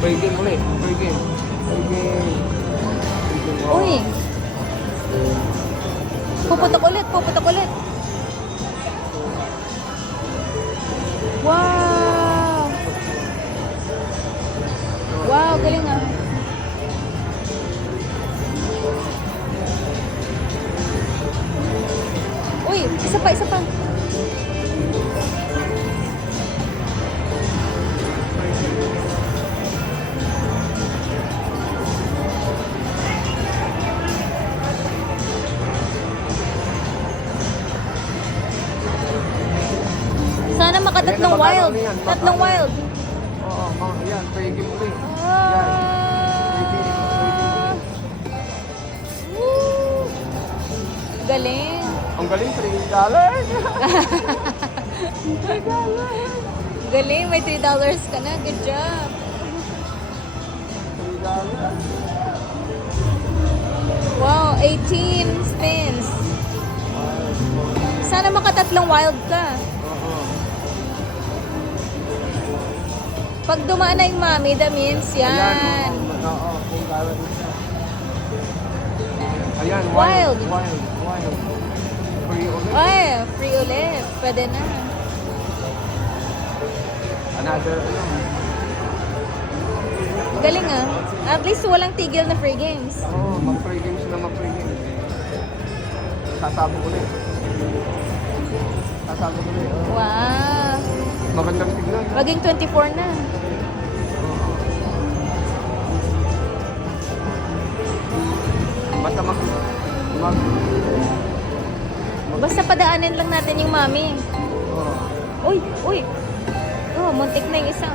Free game ulit. Free game. Free game. Free game. Oh. Uy! Puputok ulit, puputok ulit. Wow! Wow, galing ah. Uy, isa pa, isa pa. Sana makatatlong wild. Tatlong wild. Oo, yan. Free game ulit. Ah. Woo. Galing. Ang galing, $3. Galing, may $3 ka na. Good job. $3. Wow, 18 spins. Sana makatatlong wild ka. Oo. Pag dumaan na yung mami, that means yan. Ayan. Oo, kung gano'n siya. Ayan, Wild. Wild. Wild. Free ulit. Ay, free ulit. Pwede na. Another, Galing ah. At least walang tigil na free games. Oo, mag-free game sila, mag-free game. Sasabog ulit. Sasabog ulit. Oo. Wow. Magandang tignan. Maging 24 na. Basta mag... Basta padaanin lang natin yung mami. Oo. Uy, uy. Oh, muntik na yung isa.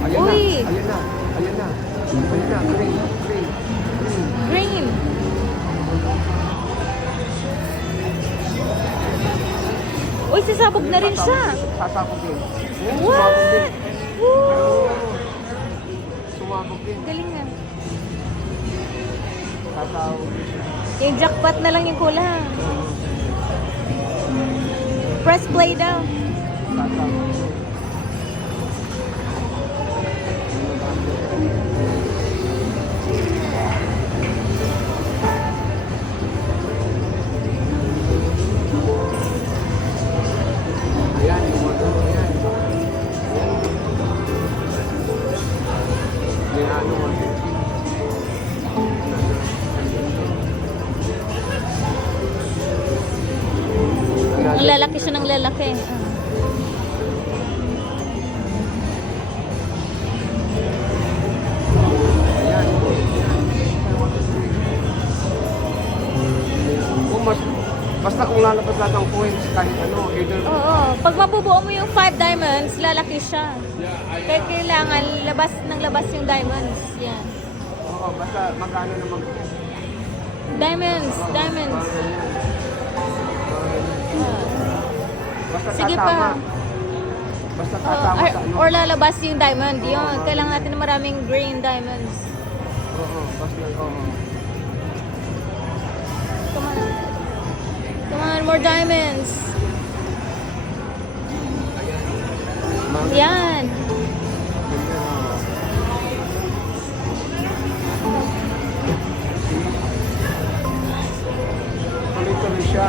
Ayan Uy. na. Ayan na. Ayan na. Ayan na. Green. Green. Green. Green. Uy, sasabog na rin siya. Sasabog din. Sumabog What? din. Woo! Sumabog din. Galing nga. Sasabog din. Yung jackpot na lang yung kulang. Press play daw. Sasabog din. Ayan, yung mga ayan. Yung ano, 150. Ang lalaki siya ng lalaki. Ayan. Kung basta kung lalabas lahat ng points, kahit ano, either Oo. Pag mabubuo mo yung 5 diamonds, lalaki siya. Kaya kailangan labas ng labas yung diamonds. Yan. oo, basta magkano naman. Diamonds, diamonds. Basta Sige tatama. pa. Basta Oo, tatama sa ano. or lalabas yung diamond. Yun. Kailangan natin ng maraming green diamonds. Oo, basta, oo. Come on. Come on, more diamonds. Yan. Tuloy-tuloy siya.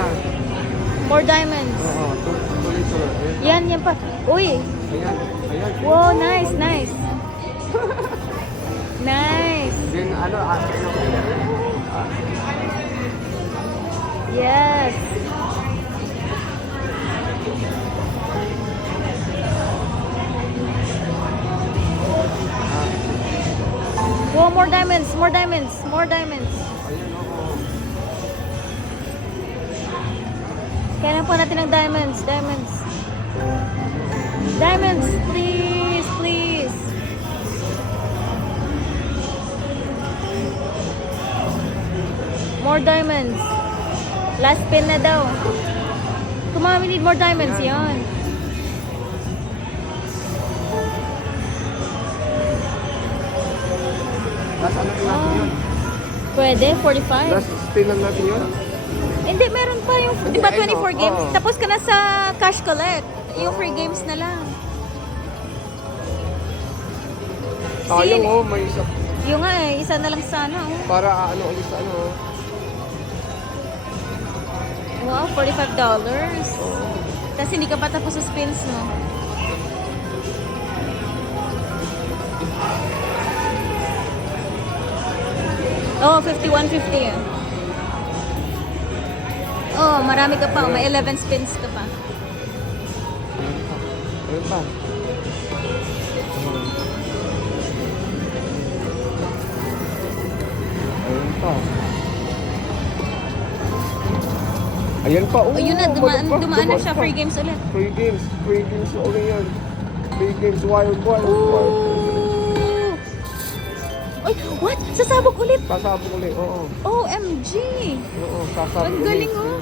More diamonds. Oo, tuloy-tuloy. Yan, yan pa. Uy. Ayan, ayan. Wow, nice, nice. Nice. Then ano, Yes. Wow, more diamonds, more diamonds, more diamonds. ayan, oo. Kailan po natin ng diamonds, diamonds. Diamonds, please, please. More diamonds. Last pin na daw. Come on, we need more diamonds. Yon. Last ano lang natin yun? Pwede, 45. Last spin lang natin yun? Hindi, meron pa yung, di ba Hindi, 24 ayun, games? oo. Tapos ka na sa cash collect. yung free games na lang. Sayang oh, may isa. Yung nga eh, isa na lang sana oh. Para ano ulit sa ano. Wow, $45. Tapos hindi ka pa tapos sa spins mo. Oh, 51.50 yun. Oh, marami ka pa. May 11 spins ka pa. Ayun pa. Ayun pa. Ayan pa. Oh, yun na, dumaan na siya. Free games ulit. Free games ulit yan. Free games, wild. Ooh! Ay, what? Sasabog ulit. Sasabog ulit, oo. OMG! Oo, sasabog Ang ulit. galing oh.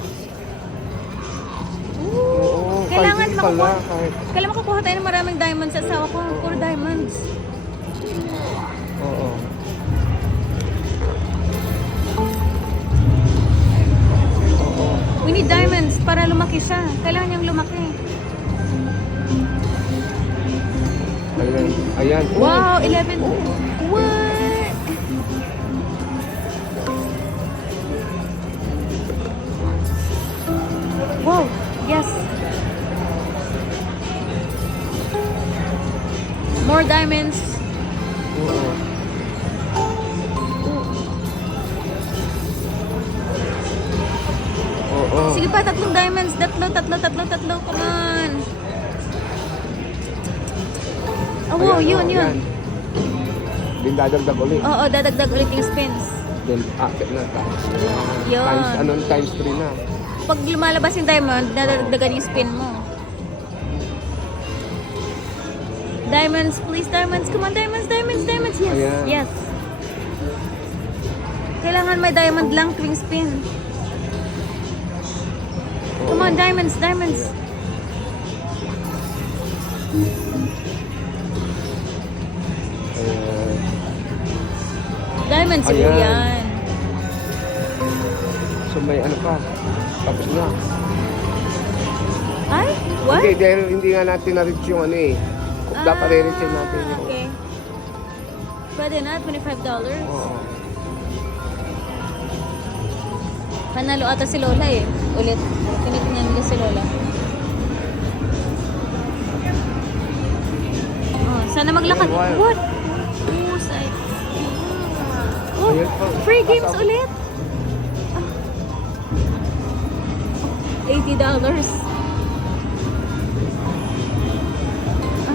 Oo, Kailangan kahit makakuha. pala, kahit. Kailangan makakuha tayo ng maraming diamonds sa asawa ko. Puro diamonds. Oo. We need diamonds para lumaki siya. Kailangan niyang lumaki. Ayan. Wow, 11. What? Wow, yes. More diamonds. Oo. Oo. Sige pa, tatlong diamonds. Tatlo. Come on. Oh, wow, Ayan, yun. Din dadagdag ulit. Oo, dadagdag ulit yung spins. Then, akit na. Yun. Times 3 na. Pag lumalabas yung diamond, dadagdagan yung spin mo. Diamonds, please, diamonds. Come on, diamonds. Yes, Ayan. yes. Kailangan may diamond lang tuwing spin. Come on, diamonds. Diamonds, Ayan. yan. So, may ano pa. Tapos na. Ay, what? Hindi, dahil hindi nga natin na-reach yung ano eh. Dapat i-reach natin yung... Okay. Pwede na, $25. Oo. Panalo ata si Lola eh. Ulit. Tinitingnan nila si Lola. Oh, sana maglakad. Ayan, What? Oh, oh, Ayan pa. free games ulit. $80.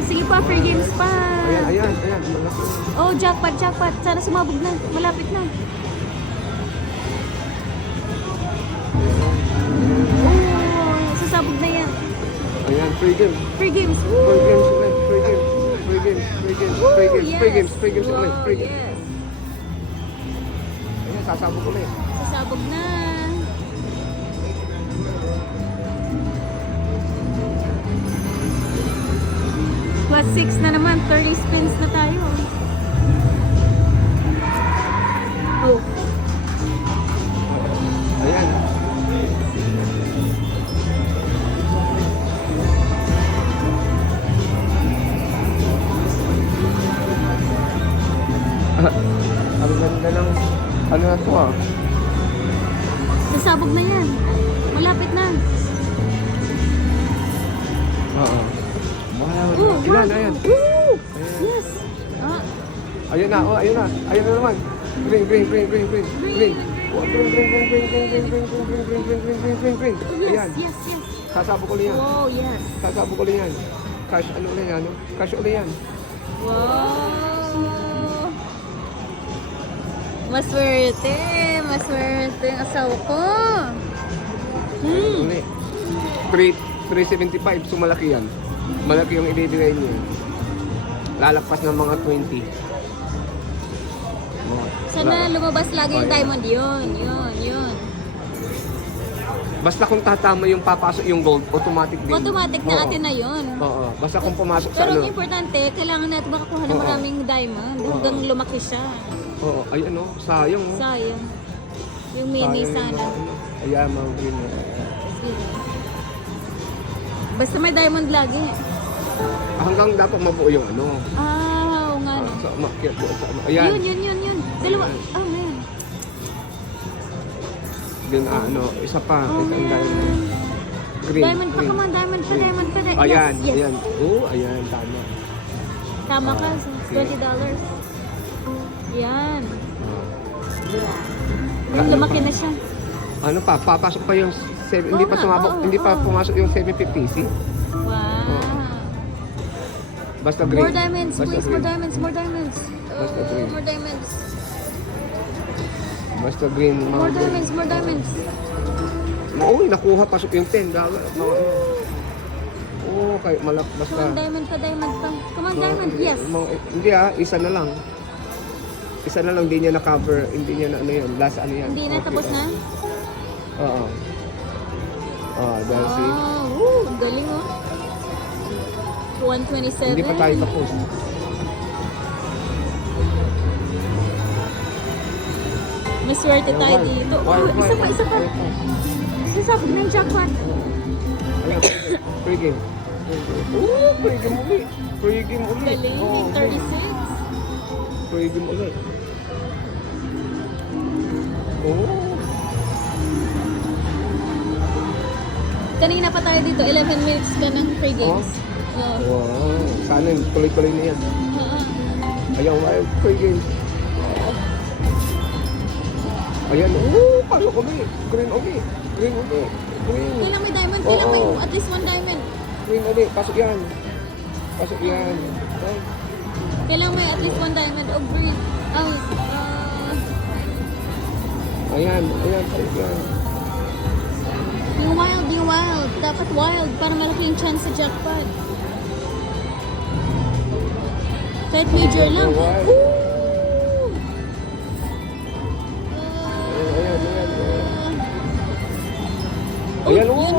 Sige pa, free games pa. Ayan. Oh, jackpot. Sana sumabog na. Malapit na. Oh, sasabog na yan. Ayan, free games. Free games. Free games ulit. Free games Woo, ulit. Free games. yes. Ayan, sasabog ulit. Sasabog na. Plus 6 na naman. 30 spins na tayo. Oh. Ayan. Ang ganda ng ano na to ah. Sasabog na yan. Malapit na. Oo. Wow. Oh, Ayan. Woo! Yes. Ah. Ayun na naman. Green. Ayan. Yes. Sasabog ulit yan. Wow, yes. Sasabog ulit yan. Cash ano ulit yan? Cash ulit yan. Wow. Maswerte ang asawa ko. Ulit. 375, so malaki yan. Malaki yung ibibigay niyo. Lalagpas ng mga 20. Sana lumabas lagi yung diamond. Yun. Basta kung tatama yung papasok yung gold, automatic din. Automatic na atin na yun. Oo. Basta kung pumasok sa Pero ano. ang importante, kailangan natin makakuha ng maraming diamond hanggang lumaki siya. Oo. Ay ano, sayang. Oh. Sayang. Yung mini Sayang yung sana. Ayan, mga green. Sige. Basta may diamond lagi. Hanggang dapat mabuo yung ano. Ah, oo nga. no. Sa umakyat doon sa ano. Ayan. Yun. Dalawa. Oh, man. Din ano, isa pa. Oh, Isang man. diamond. Green. Diamond pa, come on, diamond pa. Ayan, Yes. ayan. Oo, ayan, tama. Tama ka, Okay. $20. Yan. Ah. Yung lumaki na siya. Ano pa, papasok pa yung hindi Oo pa nga, sumabok, oo, hindi pa oo. pumasok yung 750. Wow. Basta green. More diamonds, Basta please. green. More diamonds. Basta Oh, green. more diamonds. Basta green. Mga More green. diamonds. Uy, nakuha pasok yung 10. Mga ano. Oo, kahit malak Come basta. on, diamond pa. Come on, diamond. Yes. Hindi isa na lang. Isa na lang, hindi niya na-cover, hindi niya na ano yun, last ano yan. Hindi na, Okay, tapos oh. na? Oo. Dahil see, Ang galing oh. 127. hindi pa tayo tapos. Maswerte tayo dito. Isa pa. Sasabog na yung jackpot. Ayan, free game. Oo, free game uli. Free game uli. Galing, Oo, 36. free game uli. Oo. Kanina pa tayo dito, 11 minutes ka ng free games. Wow. Sana tuloy-tuloy na yan. Ayan, free game. Ayan, pasok uli. Green uli. Green uli. Green. Kailang may diamond, Oo. kailang may at least one diamond. Green uli. Pasok yan. Pasok yan. Oh. Kailang may at least one diamond o green. Ayan, pasok yan. Yung wild. Dapat wild para malaki yung chance sa jackpot. Kahit major lang. Oh, wild. Ooh! Ayan, yun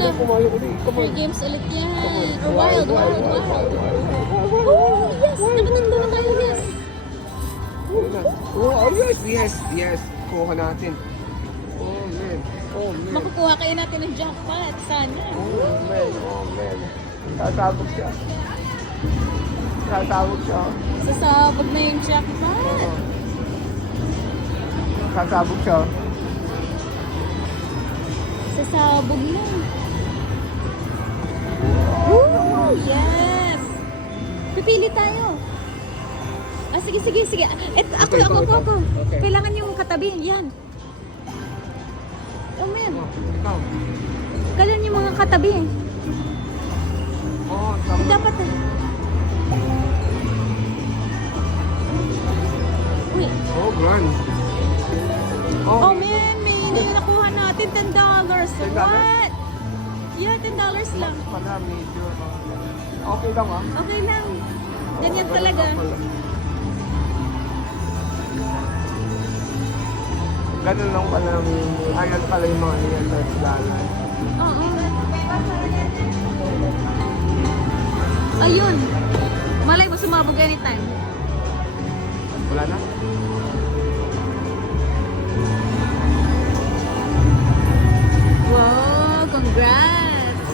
na. pumayo uli. Come Free on. games ulit yan. Come on. Or wild. Oh, yes. Nakatatlo na tayo, yes. Oh, yes. Kuha natin. Oh, man. Makukuha kayo natin ng jackpot. Sana. Oh, man. Tatawag siya. Sasabog na yung jackpot. Tatawag siya. Sasabog na. Woo! Yes! Pipili tayo. Sige. Ako. Okay. Kailangan yung katabi. Yan. Oh, man. Ikaw. Kailan yung mga katabi? Oh, tama. Dapat Uy. Oh, grand. Oh, man. May nakuha natin $10. What? Yeah, $10 lang. Pala, medyo. Okay lang ah. Okay lang. Ganyan talaga. Ganun lang pala. Ayan pala yung mga niyan sa dalan. Oo. Ayun. Malay mo sumabog anytime. Wala na? Wow, congrats!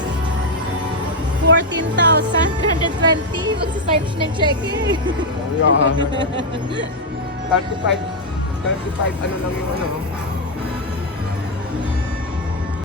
14,320. Magsasign siya ng check eh. Yeah. 35 ano lang yung ano.